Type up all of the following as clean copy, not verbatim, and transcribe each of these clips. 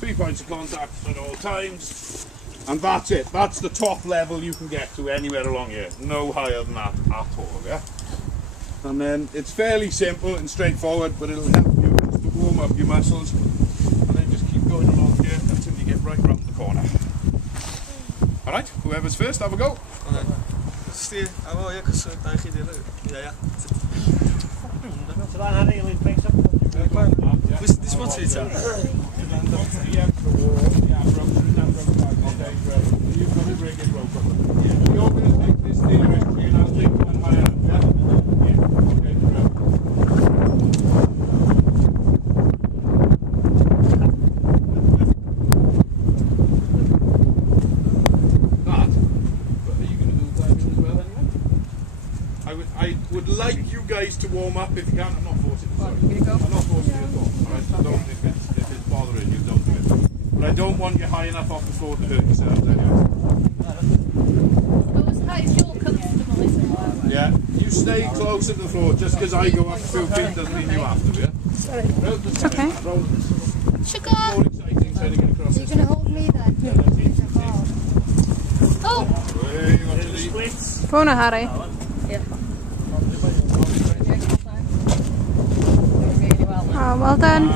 3 points of contact at all times. And that's it. That's the top level you can get to anywhere along here. No higher than that at all, yeah? And then it's fairly simple and straightforward, but it'll help you just to warm up your muscles. And then just keep going along here until you get right round the corner. Alright, whoever's first, have a go. Steer, oh yeah, because I did it. Yeah. So that had a link mix up. This what's it? Yeah, the wall. Yeah, you've got to break it rope up. Yeah. You're going to take this steering tree and I'll take one higher up, yeah? Yeah, okay, right. But are you going to do the climbing as well anyway? I would like you guys to warm up if you can. I'm not forcing you, sorry. I'm not forcing you at all. Alright, don't, if it's bothering you, don't do it. But I don't want you high enough off the floor to hurt yourselves anyway. But as high as you're comfortable, isn't it? Yeah, you stay close to the floor. Just because I go up a few feet doesn't mean you have to, yeah? Sorry. It's okay. Sugar! More exciting trying to get across Are you going to hold me then? Yeah. Oh! Go on, Harry. Yeah. Oh, well done.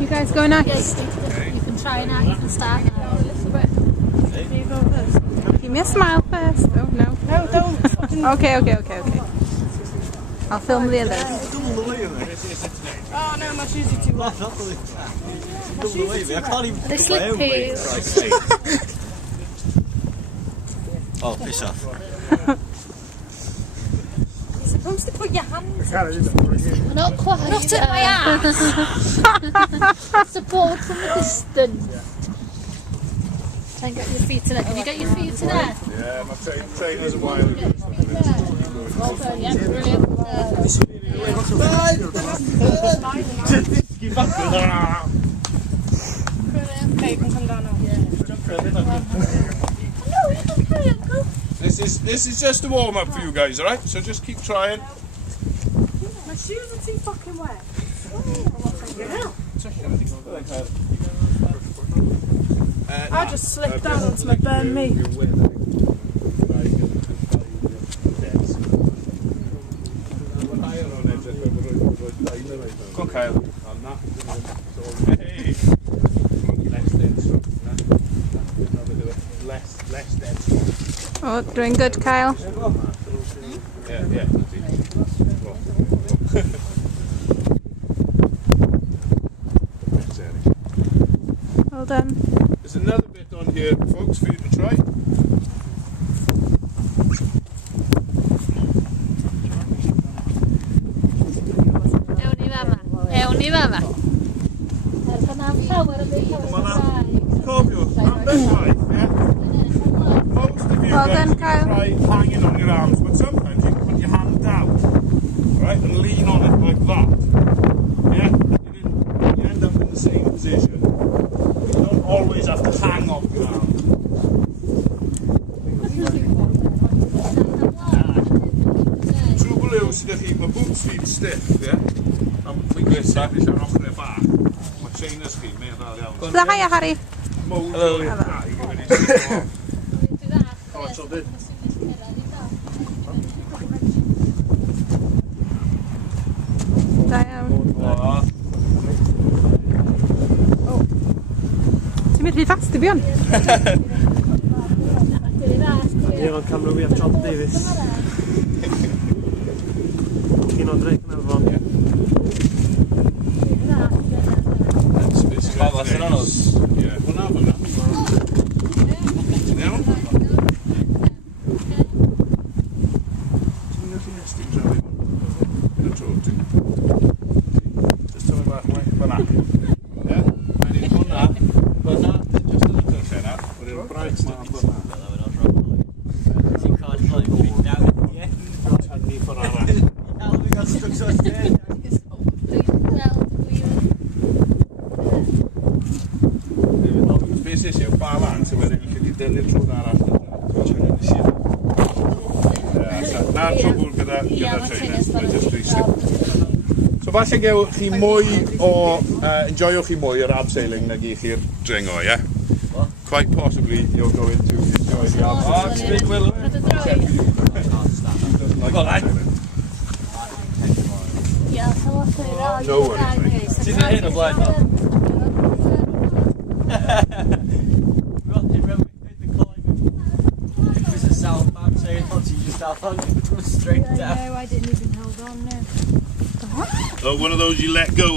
You guys go next. You can try now, you can start now. Give me a smile first. Oh, no. No, don't. Okay. I'll film the others. Oh no, my shoes are too wet. I can't even. They slip here. Oh, piss off. You're supposed to put your hands It's not quite. Not at my ass. Support from a distance. Try and get your feet to there. Can you get your feet to there? Yeah, my trainer's a while ago. Well done, yeah, brilliant. Okay, you can come down now. No, you can carry on, go. This is just a warm up for you guys, alright? So just keep trying. My shoes are too fucking wet. I just slipped down onto my burn meat. Go on, Kyle. Hey. Less dead. Oh, doing good, Kyle. Yeah. Well done. There's another bit on here, folks, for you to try. Euni baba. Cofio, number 5, yeah? Most of you Well guys done, are Kyle. try hanging on your arms, but sometimes you can put your hand down, right, and lean on it like that. Yeah? You end up in the same position. You don't always have to hang off your arms. Trouble is that my boots feel stiff, yeah? Fi'n gwybod eisiau ochr y bach. Mae trainers chi, mae'n ddal iawn. Say hi, Harry. Hello. Oh, it's all good. Da iawn. Ti'n mynd rhy fast i bion? Here on camera we have John Davis. Keen on Drake and everyone. That's an honors. Yeah. Well, now we're not. Now? Just tell me about that. Yeah? I need to put that. But not just a little bit up. But it'll bright smart. You can't play feet down. Yeah. Turn me for that. How we got stuck so dead. business yw balans, a wedyn chi wedi dilyn trwy dar allan. Na'r trwbl gyda trainers, mae'n just rhy simple. So falle gewch chi mwy o, enjoywch chi mwy o'r abseiling nag i chi'r dringo, yeah? Quite possibly you're going to enjoy the abseiling. No worries. Ti'n dweud hyn o blaen? Straight down. No, I didn't even hold on there. Oh, one of those you let go.